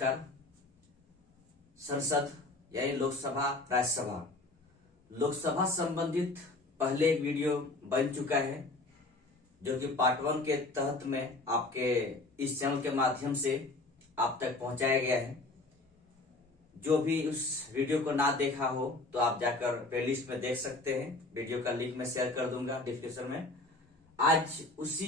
नमस्कार। संसद यानी लोकसभा राज्यसभा लोकसभा संबंधित पहले एक वीडियो बन चुका है जो कि पार्ट 1 के तहत में आपके इस चैनल के माध्यम से आप तक पहुंचाया गया है। जो भी उस वीडियो को ना देखा हो तो आप जाकर प्लेलिस्ट में देख सकते हैं। वीडियो का लिंक मैं शेयर कर दूंगा डिस्क्रिप्शन में। आज उसी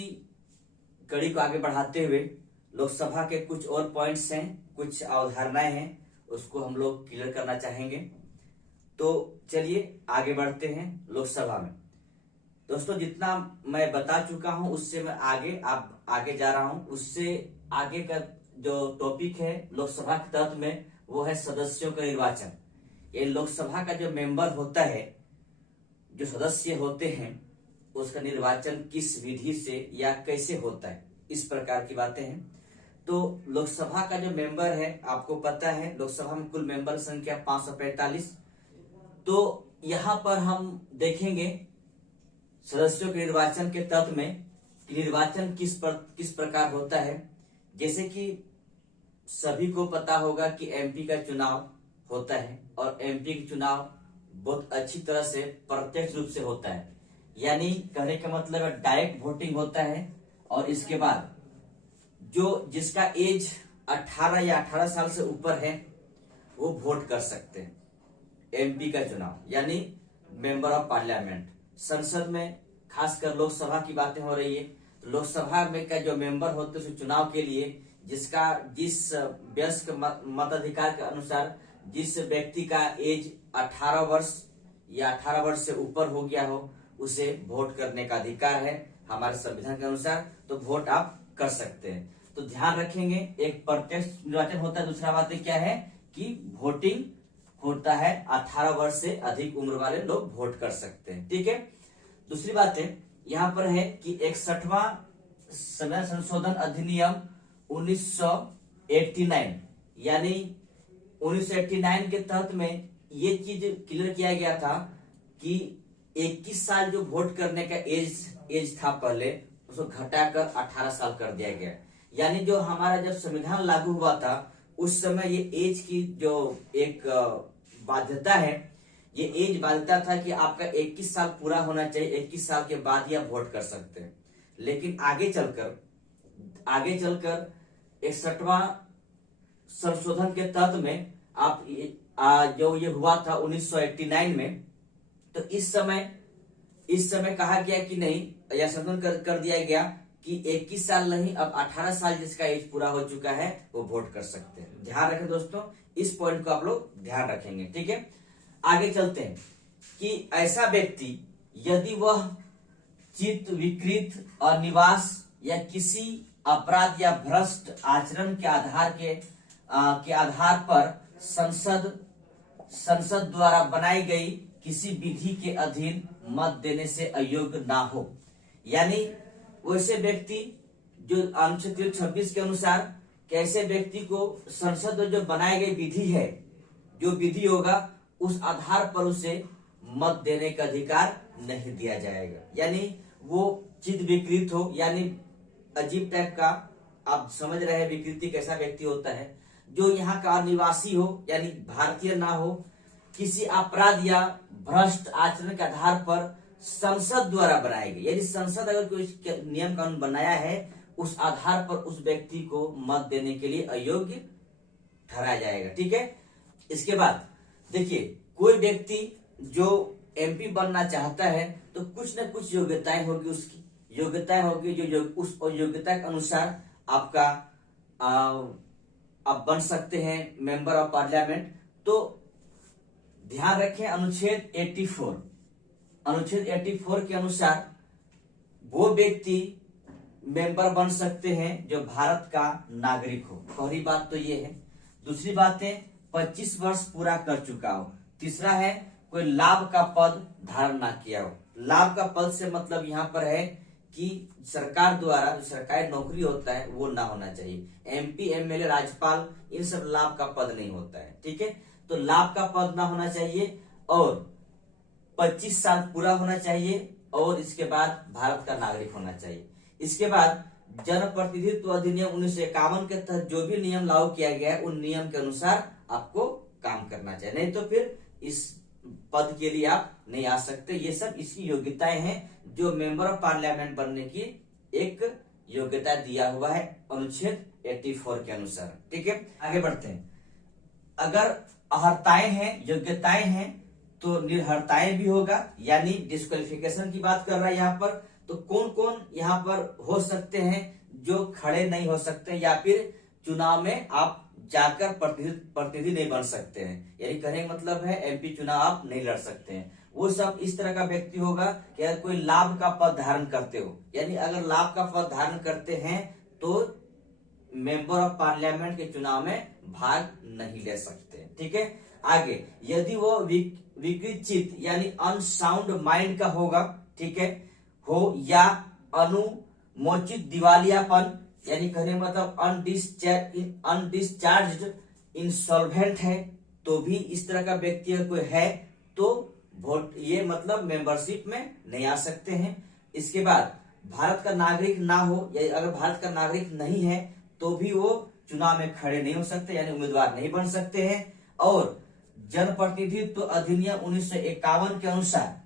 कड़ी को आगे बढ़ाते हुए लोकसभा के कुछ और पॉइंट्स हैं, कुछ अवधारणाएं हैं, उसको हम लोग क्लियर करना चाहेंगे। तो चलिए आगे बढ़ते हैं लोकसभा में। दोस्तों, जितना मैं बता चुका हूं उससे मैं आगे जा रहा हूं। उससे आगे का जो टॉपिक है लोकसभा के तहत में वो है सदस्यों का निर्वाचन। ये लोकसभा का जो मेंबर होता है, जो सदस्य होते हैं, उसका निर्वाचन किस विधि से या कैसे होता है, इस प्रकार की बातें हैं। तो लोकसभा का जो मेंबर है, आपको पता है लोकसभा में कुल मेंबर संख्या 545। तो यहां पर हम देखेंगे सदस्यों के निर्वाचन के तत्व में निर्वाचन किस प्रकार होता है। जैसे कि सभी को पता होगा कि एमपी का चुनाव होता है और एमपी का चुनाव बहुत अच्छी तरह से प्रत्यक्ष रूप से होता है, यानी कहने का मतलब है डायरेक्ट वोटिंग होता है। और इसके बाद जो जिसका एज 18 या 18 साल से ऊपर है वो वोट कर सकते हैं। एमपी का चुनाव यानी मेंबर ऑफ पार्लियामेंट, संसद में खासकर लोकसभा की बातें हो रही है। तो लोकसभा में का जो मेंबर होते हैं चुनाव के लिए जिस वयस्क मताधिकार के अनुसार जिस व्यक्ति का एज 18 वर्ष या 18 वर्ष से ऊपर हो गया हो उसे वोट करने का अधिकार है हमारे संविधान के अनुसार। तो वोट आप कर सकते हैं। तो ध्यान रखेंगे, एक प्रत्यक्ष निर्वाचन होता है, दूसरा बात क्या है कि वोटिंग होता है। 18 वर्ष से अधिक उम्र वाले लोग वोट कर सकते हैं। ठीक है। दूसरी बात है यहाँ पर है कि 61वां संविधान संशोधन अधिनियम 1989 यानी 1989 के तहत में ये चीज क्लियर किया गया था कि 21 साल जो वोट करने का एज था पहले, उसको घटाकर 18 साल कर दिया गया। यानी जो हमारा जब संविधान लागू हुआ था उस समय ये एज की जो एक बाध्यता है, ये एज बाध्यता था कि आपका 21 साल पूरा होना चाहिए, 21 साल के बाद ही आप वोट कर सकते हैं। लेकिन आगे चलकर 61वां संशोधन के तहत में आप जो ये हुआ था 1989 में, तो इस समय कहा गया कि नहीं, या संशोधन कर दिया गया कि 21 साल नहीं, अब 18 साल जिसका एज पूरा हो चुका है वो वोट कर सकते हैं। ध्यान रखें दोस्तों, इस पॉइंट को आप लोग ध्यान रखेंगे। ठीक है। आगे चलते हैं कि ऐसा व्यक्ति यदि वह चित्त विकृत और निवास या किसी अपराध या भ्रष्ट आचरण के आधार पर संसद द्वारा बनाई गई किसी विधि के अधीन मत देने से अयोग्य ना हो, यानी वैसे व्यक्ति जो अनुच्छेद 26 के अनुसार कैसे व्यक्ति को संसद में जो बनाई गई विधि है, जो विधि होगा उस आधार पर उसे मत देने का अधिकार नहीं दिया जाएगा। यानी वो चित्त विकृत हो, यानी अजीब टाइप का, आप समझ रहे हैं विकृति कैसा व्यक्ति होता है, जो यहाँ का निवासी हो यानी भारतीय ना हो, किसी अपराध या भ्रष्ट आचरण के आधार पर संसद द्वारा बनाए गए, यानी संसद अगर कोई नियम कानून बनाया है उस आधार पर उस व्यक्ति को मत देने के लिए अयोग्य ठहराया जाएगा। ठीक है। इसके बाद देखिए, कोई व्यक्ति जो एमपी बनना चाहता है तो कुछ न कुछ योग्यताएं होगी, उसकी योग्यताएं होगी जो उस योग्यता के अनुसार आपका आप बन सकते हैं मेंबर ऑफ पार्लियामेंट। तो ध्यान रखें, अनुच्छेद 84 के अनुसार वो व्यक्ति मेंबर बन सकते हैं जो भारत का नागरिक हो। पहली बात तो ये है। दूसरी बात है 25 वर्ष पूरा कर चुका हो। तीसरा है कोई लाभ का पद धारण ना किया हो। लाभ का पद से मतलब यहाँ पर है कि सरकार द्वारा जो सरकारी नौकरी होता है वो ना होना चाहिए। एमपी, एमएलए, राज्यपाल, इन सब लाभ का पद नहीं होता है। ठीक है। तो लाभ का पद ना होना चाहिए और 25 साल पूरा होना चाहिए और इसके बाद भारत का नागरिक होना चाहिए। इसके बाद जनप्रतिनिधित्व अधिनियम 1951 के तहत जो भी नियम लागू किया गया है उन नियम के अनुसार आपको काम करना चाहिए, नहीं तो फिर इस पद के लिए आप नहीं आ सकते। ये सब इसकी योग्यताएं हैं जो मेंबर ऑफ पार्लियामेंट बनने की एक योग्यता दिया हुआ है अनुच्छेद 84 के अनुसार। ठीक है, आगे बढ़ते हैं। अगर अर्हताएं हैं, योग्यताएं हैं, तो निर्हरताएं भी होगा, यानी डिस्क्वालिफिकेशन की बात कर रहा है यहाँ पर। तो कौन कौन यहाँ पर हो सकते हैं जो खड़े नहीं हो सकते या फिर चुनाव में आप जाकर प्रतिनिधि नहीं बन सकते हैं, यानी कहने का मतलब है एमपी चुनाव आप नहीं लड़ सकते हैं। वो सब इस तरह का व्यक्ति होगा कि अगर कोई लाभ का पद धारण करते हो, यानी अगर लाभ का पद धारण करते हैं तो मेंबर ऑफ पार्लियामेंट के चुनाव में भाग नहीं ले सकते। ठीक है, आगे यदि वो विकृत यानी अनसाउंड माइंड का होगा, ठीक है, हो या अनुमोचित दिवालियापन, यानी कहने मतलब अनडिस्चार्ज्ड इंसॉल्वेंट है, तो भी इस तरह का व्यक्ति कोई है तो वोट ये मतलब मेंबरशिप में नहीं आ सकते हैं। इसके बाद भारत का नागरिक ना हो या अगर भारत का नागरिक नहीं है तो भी वो चुनाव में खड़े नहीं हो सकते, यानी उम्मीदवार नहीं बन सकते हैं। और जनप्रतिनिधित्व अधिनियम 1951 के अनुसार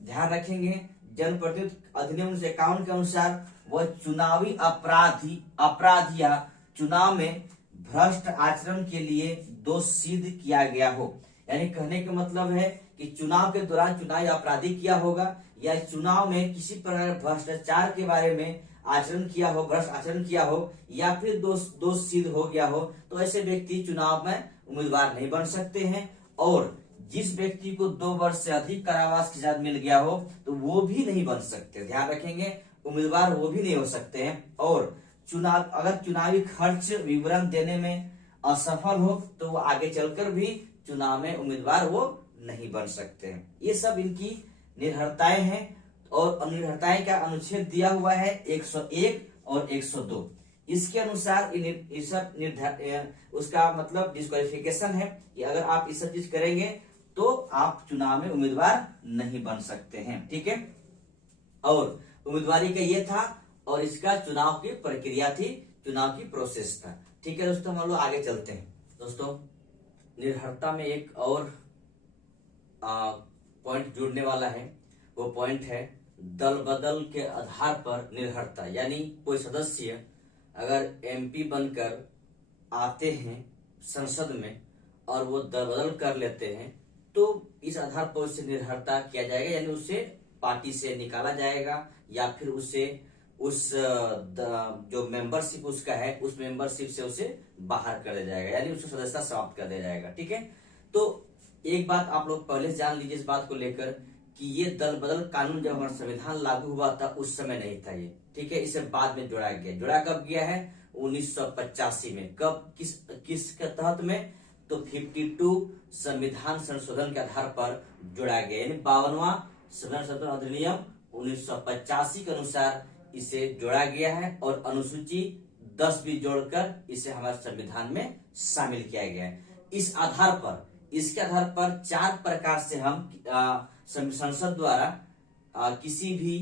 ध्यान रखेंगे, जनप्रतिनिधित्व अधिनियम 1951 के अनुसार वह चुनावी अपराध या चुनाव में भ्रष्ट आचरण के लिए दोष सिद्ध किया गया हो, यानी कहने का मतलब है कि चुनाव के दौरान चुनावी अपराधी किया होगा या चुनाव में किसी प्रकार भ्रष्टाचार के बारे में आचरण किया हो, भ्रष्ट आचरण किया हो या फिर दोष सिद्ध हो गया हो, तो ऐसे व्यक्ति चुनाव में उम्मीदवार नहीं बन सकते हैं। और जिस व्यक्ति को 2 वर्ष से अधिक कारावास की सजा मिल गया हो तो वो भी नहीं बन सकते, ध्यान रखेंगे, उम्मीदवार वो भी नहीं हो सकते हैं। और अगर चुनावी खर्च विवरण देने में असफल हो तो वो आगे चलकर भी चुनाव में उम्मीदवार वो नहीं बन सकते हैं। ये सब इनकी निर्भरताएं हैं। और अनिर्भरताएं का अनुच्छेद दिया हुआ है 101 और 102। इसके अनुसार उसका मतलब डिस्क्वालिफिकेशन है कि अगर आप इस सब चीज करेंगे तो आप चुनाव में उम्मीदवार नहीं बन सकते हैं। ठीक है, और उम्मीदवारी का ये था और इसका चुनाव की प्रक्रिया थी, चुनाव की प्रोसेस था। ठीक है दोस्तों, हम लोग आगे चलते हैं। दोस्तों, निर्भरता में एक और पॉइंट जुड़ने वाला है, वो पॉइंट है दल बदल के आधार पर निर्भरता, यानी कोई सदस्य अगर एमपी बनकर आते हैं संसद में और वो दल बदल कर लेते हैं तो इस आधार पर उससे निर्भरता किया जाएगा, यानी उसे पार्टी से निकाला जाएगा या फिर उसे जो मेंबरशिप उसका है उस मेंबरशिप से उसे बाहर कर दिया जाएगा, यानी उसको सदस्यता समाप्त कर दिया जाएगा। ठीक है, तो एक बात आप लोग पहले जान लीजिए इस बात को लेकर कि ये दल बदल कानून जब हमारा संविधान लागू हुआ था उस समय नहीं था ये। ठीक है, इसे बाद में जोड़ा गया। जोड़ा कब गया है? 1985 में। कब, किसके तहत में? तो 52 संविधान संशोधन के आधार पर जोड़ा गया, यानी 52वां संविधान संशोधन अधिनियम 1985 के अनुसार इसे जोड़ा गया है और अनुसूची 10 भी जोड़कर इसे हमारे संविधान में शामिल किया गया है। इसके आधार पर 4 प्रकार से हम संसद द्वारा किसी भी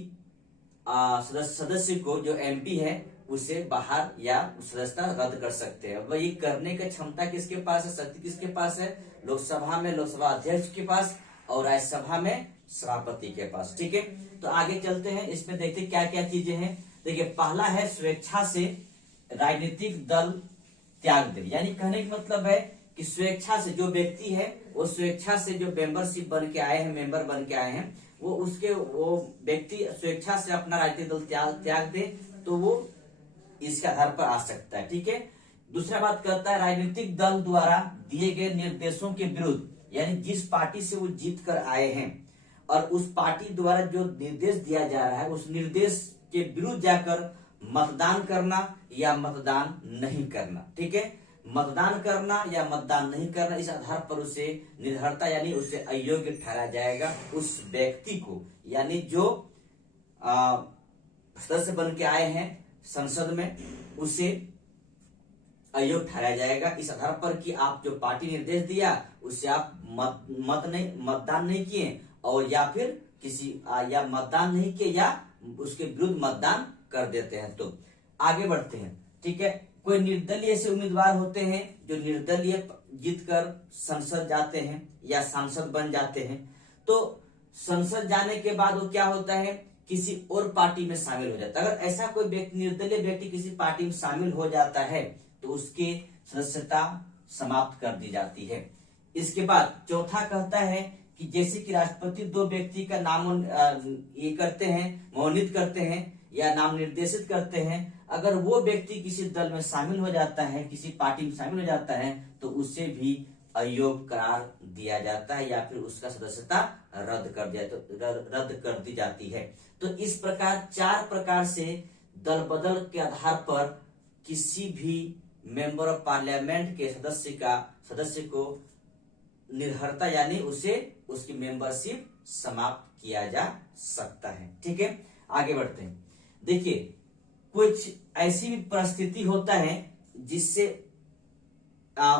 सदस्य को जो एमपी है उसे बाहर या सदस्यता रद्द कर सकते हैं। वह ये करने की क्षमता किसके पास है, शक्ति किसके पास है? लोकसभा में लोकसभा अध्यक्ष के पास और राज्यसभा में सभापति के पास। ठीक है, तो आगे चलते हैं, इसमें देखते क्या क्या चीजें हैं। देखिए, पहला है स्वेच्छा से राजनीतिक दल त्याग दे, यानी कहने का मतलब है कि स्वेच्छा से जो व्यक्ति है वो स्वेच्छा से जो मेंबरशिप बन के आए हैं, मेंबर बन के आए हैं, वो व्यक्ति स्वेच्छा से अपना राजनीतिक दल त्याग दे तो वो इसके आधार पर आ सकता है। ठीक है, दूसरा बात करता है राजनीतिक दल द्वारा दिए गए निर्देशों के विरुद्ध, यानी जिस पार्टी से वो जीत कर आए हैं और उस पार्टी द्वारा जो निर्देश दिया जा रहा है उस निर्देश के विरुद्ध जाकर मतदान करना या मतदान नहीं करना। ठीक है, मतदान करना या मतदान नहीं करना, इस आधार पर उसे निर्भरता यानी उसे अयोग्य ठहराया जाएगा उस व्यक्ति को, यानी जो सदस्य बन के आए हैं संसद में उसे अयोग्य ठहराया जाएगा इस आधार पर कि आप जो पार्टी निर्देश दिया उससे आप मतदान नहीं किए और या फिर या मतदान नहीं किए या उसके विरुद्ध मतदान कर देते हैं। तो आगे बढ़ते हैं। ठीक है, कोई निर्दलीय ऐसे उम्मीदवार होते हैं जो निर्दलीय जीतकर संसद जाते हैं या सांसद बन जाते हैं। तो संसद जाने के बाद वो क्या होता है, किसी और पार्टी में शामिल हो जाता है। अगर ऐसा कोई व्यक्ति निर्दलीय व्यक्ति किसी पार्टी में शामिल हो जाता है तो उसकी सदस्यता समाप्त कर दी जाती है। इसके बाद चौथा कहता है कि जैसे कि राष्ट्रपति दो व्यक्ति का नाम ये करते हैं, मनोनीत करते हैं या नाम निर्देशित करते हैं, अगर वो व्यक्ति किसी दल में शामिल हो जाता है, किसी पार्टी में शामिल हो जाता है, तो उसे भी अयोग्य करार दिया जाता है या फिर उसका सदस्यता रद्द कर दी जाती है। तो इस प्रकार 4 प्रकार से दल बदल के आधार पर किसी भी मेंबर ऑफ पार्लियामेंट के सदस्य को निर्हरता यानी उसे उसकी मेंबरशिप समाप्त किया जा सकता है। ठीक है, आगे बढ़ते हैं। देखिए, कुछ ऐसी भी परिस्थिति होता है जिससे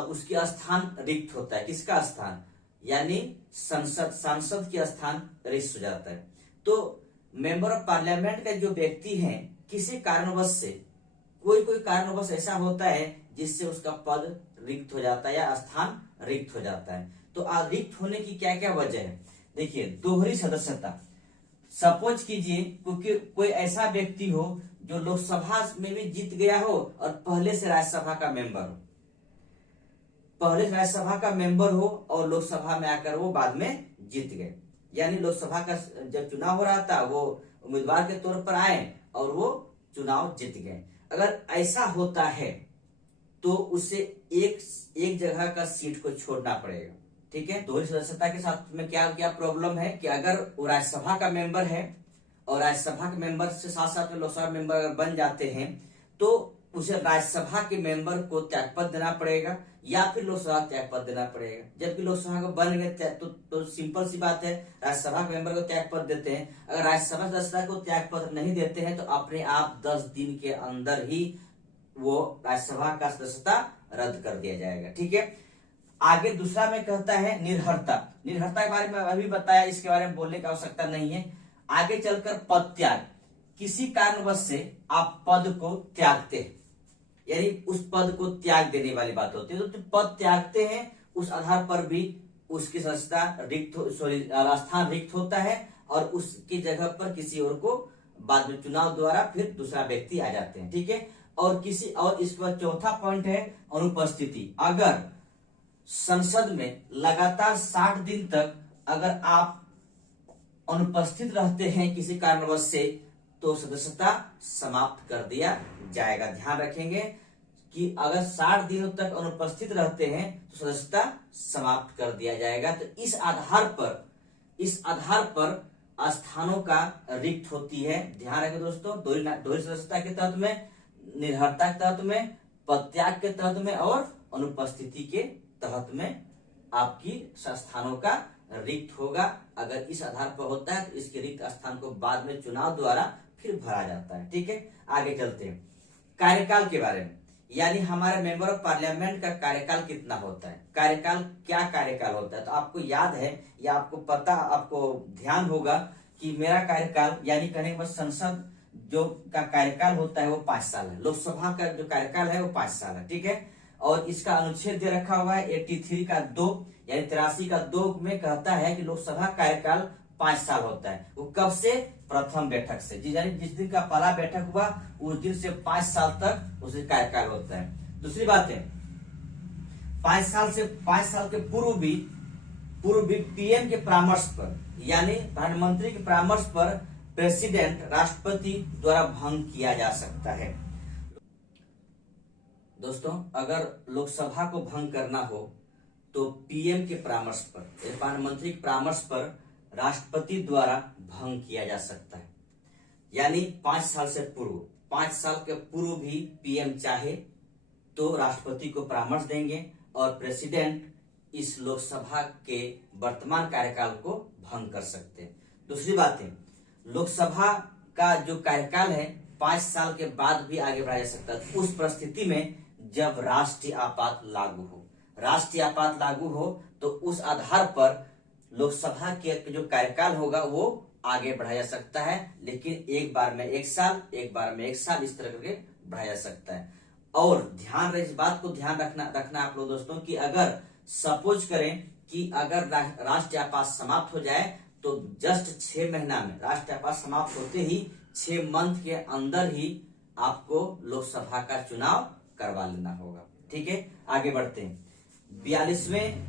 उसकी स्थान रिक्त होता है। किसका स्थान, यानी सांसद के स्थान रिक्त हो जाता है। तो मेंबर ऑफ पार्लियामेंट का जो व्यक्ति है, किसी कारणवश से कोई कारणवश ऐसा होता है जिससे उसका पद रिक्त हो जाता है या स्थान रिक्त हो जाता है। तो रिक्त होने की क्या क्या वजह है? देखिए, दोहरी सदस्यता। सपोज कीजिए क्योंकि कोई ऐसा व्यक्ति हो जो लोकसभा में भी जीत गया हो और पहले से राज्यसभा का मेंबर हो और लोकसभा में आकर वो बाद में जीत गए, यानी लोकसभा का जब चुनाव हो रहा था वो उम्मीदवार के तौर पर आए और वो चुनाव जीत गए। अगर ऐसा होता है तो उसे एक जगह का सीट को छोड़ना पड़ेगा। ठीक है, दोहरी सदस्यता के साथ में क्या क्या प्रॉब्लम है कि अगर वो राज्यसभा का मेंबर है और राज्यसभा के मेंबर से साथ साथ में लोकसभा मेंबर अगर बन जाते हैं तो उसे राज्यसभा के मेंबर को त्यागपत्र देना पड़ेगा या फिर लोकसभा त्यागपत्र देना पड़ेगा। जबकि लोकसभा को बन गए तो सिंपल सी बात है, राज्यसभा के मेंबर को त्यागपत्र देते हैं। अगर राज्यसभा सदस्यता को त्यागपत्र नहीं देते हैं तो अपने आप 10 दिन के अंदर ही वो राज्यसभा का सदस्यता रद्द कर दिया जाएगा। ठीक है, आगे दूसरा में कहता है निर्हरता। निर्हरता के बारे में अभी बताया, इसके बारे में बोलने की आवश्यकता नहीं है। आगे चलकर पद त्याग। किसी कारणवश से आप पद को त्यागते हैं, यानी उस पद को त्याग देने वाली बात होती है। तो पद त्यागते हैं, उस आधार पर भी उसकी सदस्यता स्थान रिक्त होता है और उसकी जगह पर किसी और को बाद में चुनाव द्वारा फिर दूसरा व्यक्ति आ जाते हैं। ठीक है, और इसके बाद चौथा पॉइंट है अनुपस्थिति। अगर संसद में लगातार 60 दिन तक अगर आप अनुपस्थित रहते हैं किसी कारणवश से तो सदस्यता समाप्त कर दिया जाएगा। ध्यान रखेंगे कि अगर 60 दिनों तक अनुपस्थित रहते हैं तो सदस्यता समाप्त कर दिया जाएगा। तो इस आधार पर स्थानों का रिक्त होती है। ध्यान रखें दोस्तों, दोहरी सदस्यता के तहत में, निर्हरता के तहत में, पदत्याग के तहत में और अनुपस्थिति के तहत में आपकी स्थानों का रिक्त होगा। अगर इस आधार पर होता है तो इसके रिक्त स्थान को बाद में चुनाव द्वारा फिर भरा जाता है। ठीक है, आगे चलते हैं कार्यकाल के बारे में, यानी हमारे मेंबर ऑफ पार्लियामेंट का कार्यकाल कितना होता है। क्या कार्यकाल होता है? तो आपको याद है या आपको ध्यान होगा कि मेरा कार्यकाल यानी कहने के बाद संसद जो का कार्यकाल होता है वो 5 साल है। लोकसभा का जो कार्यकाल है वो 5 साल है। ठीक है, और इसका अनुच्छेद दे रखा हुआ है 83 का 2 यानी 83 का 2 में कहता है कि लोकसभा कार्यकाल 5 साल होता है। वो कब से? प्रथम बैठक से, यानी जिस दिन का पहला बैठक हुआ उस दिन से 5 साल तक उसका कार्यकाल होता है। दूसरी बात है 5 साल के पूर्व भी पीएम के परामर्श पर यानी प्रधानमंत्री के परामर्श पर प्रेसिडेंट राष्ट्रपति द्वारा भंग किया जा सकता है। दोस्तों, अगर लोकसभा को भंग करना हो तो पीएम के परामर्श पर, प्रधानमंत्री के परामर्श पर राष्ट्रपति द्वारा भंग किया जा सकता है। यानी 5 साल के पूर्व भी पीएम चाहे तो राष्ट्रपति को परामर्श देंगे और प्रेसिडेंट इस लोकसभा के वर्तमान कार्यकाल को भंग कर सकते हैं। दूसरी बात है, लोकसभा का जो कार्यकाल है 5 साल के बाद भी आगे बढ़ाया जा सकता है उस परिस्थिति में जब राष्ट्रीय आपात लागू हो तो उस आधार पर लोकसभा के जो कार्यकाल होगा वो आगे बढ़ाया जा सकता है, लेकिन एक बार में 1 साल इस तरह करके बढ़ाया जा सकता है। और ध्यान रहे, इस बात को ध्यान रखना आप लोग दोस्तों कि अगर सपोज करें कि अगर राष्ट्रीय आपात समाप्त हो जाए तो जस्ट 6 महीना में, राष्ट्रीय आपात समाप्त होते ही 6 मंथ के अंदर ही आपको लोकसभा का चुनाव करवा लेना होगा। ठीक है, आगे बढ़ते हैं। 42वें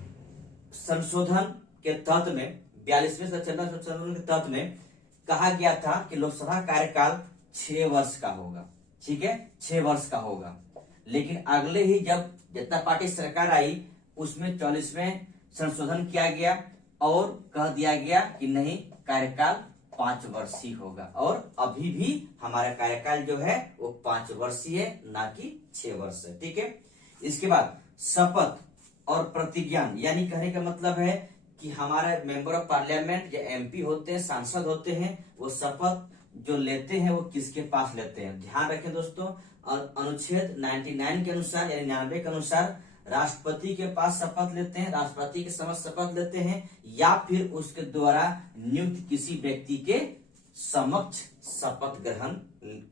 संशोधन के तहत में, 42वें संशोधन के तहत में कहा गया था कि लोकसभा कार्यकाल 6 वर्ष का होगा। ठीक है, 6 वर्ष का होगा। लेकिन अगले ही जब जनता पार्टी सरकार आई उसमें 44वें संशोधन किया गया और कह दिया गया कि नहीं, कार्यकाल 5 वर्ष ही होगा। और अभी भी हमारा कार्यकाल जो है वो 5 वर्ष ही है, ना कि 6 वर्ष है। ठीक है, इसके बाद शपथ और प्रतिज्ञान, यानी कहने का मतलब है कि हमारे मेंबर ऑफ पार्लियामेंट या एमपी होते हैं, सांसद होते हैं, वो शपथ जो लेते हैं वो किसके पास लेते हैं। ध्यान रखें दोस्तों, अनुच्छेद 99 के अनुसार यानी 99 के अनुसार राष्ट्रपति के पास शपथ लेते हैं, राष्ट्रपति के समक्ष शपथ लेते हैं, या फिर उसके द्वारा नियुक्त किसी व्यक्ति के समक्ष शपथ ग्रहण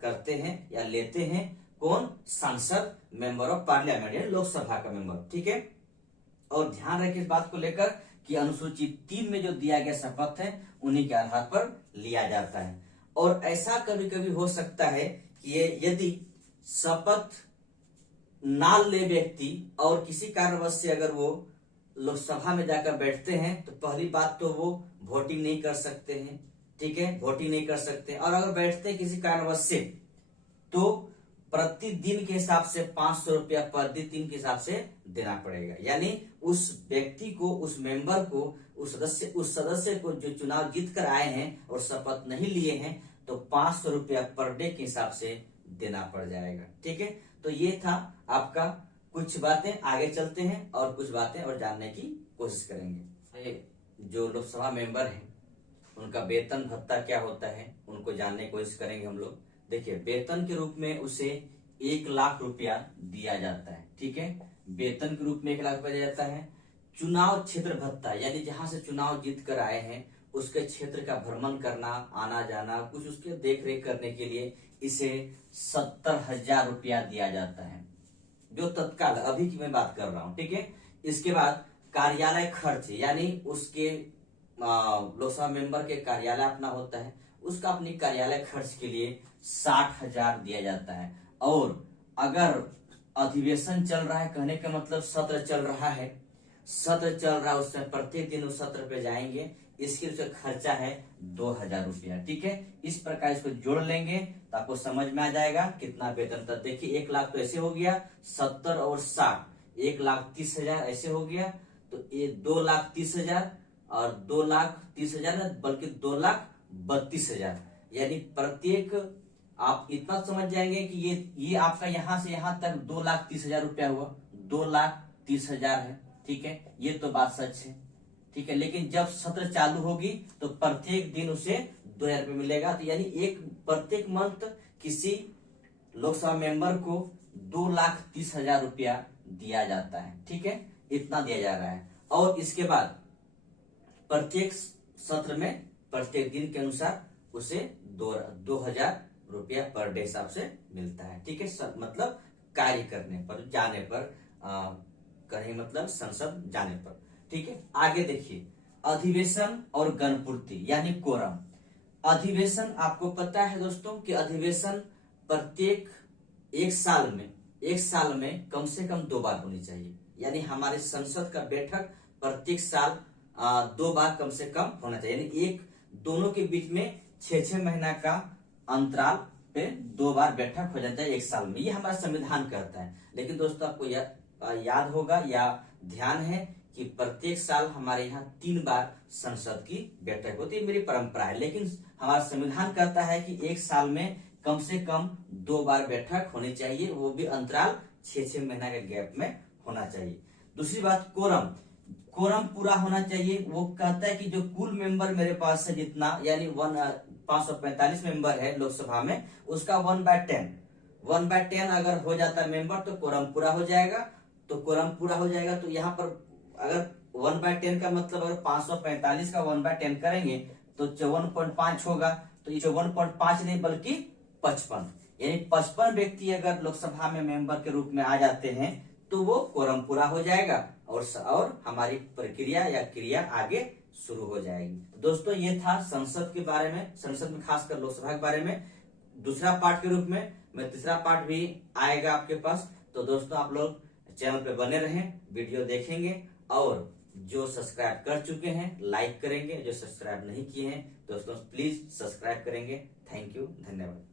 करते हैं या लेते हैं। कौन? सांसद, मेंबर ऑफ पार्लियामेंट यानी लोकसभा का मेंबर। ठीक है, और ध्यान रखें इस बात को लेकर कि अनुसूची 3 में जो दिया गया शपथ है उन्हीं के आधार पर लिया जाता है। और ऐसा कभी कभी हो सकता है कि ये यदि शपथ ना ले व्यक्ति और किसी कारणवश से अगर वो लोकसभा में जाकर बैठते हैं तो पहली बात तो वो वोटिंग नहीं कर सकते हैं। ठीक है, वोटिंग नहीं कर सकते। और अगर बैठते हैं किसी कारणवश से तो प्रतिदिन के हिसाब से 500 रुपया प्रतिदिन के हिसाब से देना पड़ेगा। यानी उस व्यक्ति को, उस मेंबर को, उस सदस्य को जो चुनाव जीत कर आए हैं और शपथ नहीं लिए हैं तो 500 रुपया पर डे के हिसाब से देना पड़ जाएगा। ठीक है, तो ये था आपका कुछ बातें। आगे चलते हैं और कुछ बातें और जानने की कोशिश करेंगे। जो लोकसभा मेंबर हैं उनका वेतन भत्ता क्या होता है उनको जानने की कोशिश करेंगे हम लोग। देखिए, वेतन के रूप में उसे 1 लाख रुपया दिया जाता है। ठीक है, वेतन के रूप में 1 लाख रुपया दिया जाता है। चुनाव क्षेत्र भत्ता, यानी जहां से चुनाव जीत कर आए हैं उसके क्षेत्र का भ्रमण करना, आना जाना, कुछ उसके देख रेख करने के लिए इसे 70,000 रुपया दिया जाता है, जो तत्काल अभी की मैं बात कर रहा हूं। ठीक है, इसके बाद कार्यालय खर्च, यानी उसके लोकसभा मेंबर के कार्यालय अपना होता है, उसका अपनी कार्यालय खर्च के लिए 60,000 दिया जाता है। और अगर अधिवेशन चल रहा है, कहने का मतलब सत्र चल रहा है, उसमें प्रत्येक दिन उस सत्र पे जाएंगे, इसके लिए खर्चा है 2,000 रुपया। ठीक है, इस प्रकार इसको जोड़ लेंगे तो आपको समझ में आ जाएगा कितना वेतन था। देखिए, 1 लाख तो ऐसे हो गया, 70 और 60, 1,30,000 ऐसे हो गया, तो ये 2,30,000 और 2,30,000 बल्कि 2,32,000, यानी प्रत्येक, आप इतना समझ जाएंगे कि ये आपका यहां से यहां तक 2,30,000 रुपया हुआ, 2,30,000 है। ठीक है, ये तो बात सच है। ठीक है, लेकिन जब सत्र चालू होगी तो प्रत्येक दिन उसे 2,000 रुपये मिलेगा। तो यानी प्रत्येक मंथ किसी लोकसभा मेंबर को 2,30,000 रुपया दिया जाता है। ठीक है, इतना दिया जा रहा है। और इसके बाद प्रत्येक सत्र में प्रत्येक दिन के अनुसार उसे 2,000 रुपया पर डे हिसाब से मिलता है। ठीक है, मतलब कार्य करने पर, जाने पर, कहीं मतलब संसद जाने पर। ठीक है, आगे देखिए, अधिवेशन और गणपूर्ति यानी कोरम। अधिवेशन, आपको पता है दोस्तों कि अधिवेशन प्रत्येक एक साल में कम से कम 2 बार होनी चाहिए। यानी हमारे संसद का बैठक प्रत्येक साल 2 बार कम से कम होना चाहिए। यानी दोनों के बीच में 6-6 महीना का अंतराल पे 2 बार बैठक हो जाता है एक साल में, ये हमारा संविधान कहता है। लेकिन दोस्तों आपको याद होगा या ध्यान है कि प्रत्येक साल हमारे यहाँ 3 बार संसद की बैठक होती है, मेरी परंपरा है। लेकिन हमारा संविधान कहता है कि एक साल में कम से कम 2 बार बैठक होनी चाहिए, वो भी अंतराल 6-6 महीना के गैप में होना चाहिए। दूसरी बात, कोरम पूरा होना चाहिए। वो कहता है कि जो कुल मेंबर मेरे पास है जितना, यानी 545 मेंबर है लोकसभा में, उसका 1/10 अगर हो जाता है मेंबर तो कोरम पूरा हो जाएगा। तो यहाँ पर अगर 1/10 का मतलब अगर 545 का 1/10 करेंगे तो 54.5 होगा। तो ये 54.5 नहीं बल्कि 55, यानी 55 व्यक्ति अगर लोकसभा में मेंबर के रूप में आ जाते हैं तो वो कोरम पूरा हो जाएगा और हमारी प्रक्रिया या क्रिया आगे शुरू हो जाएगी। तो दोस्तों ये था संसद के बारे में, संसद में खासकर लोकसभा के बारे में दूसरा पार्ट के रूप में। मैं तीसरा पार्ट भी आएगा आपके पास। तो दोस्तों आप लोग चैनल पे बने रहें, वीडियो देखेंगे और जो सब्सक्राइब कर चुके हैं लाइक करेंगे, जो सब्सक्राइब नहीं किए हैं दोस्तों प्लीज सब्सक्राइब करेंगे। थैंक यू, धन्यवाद।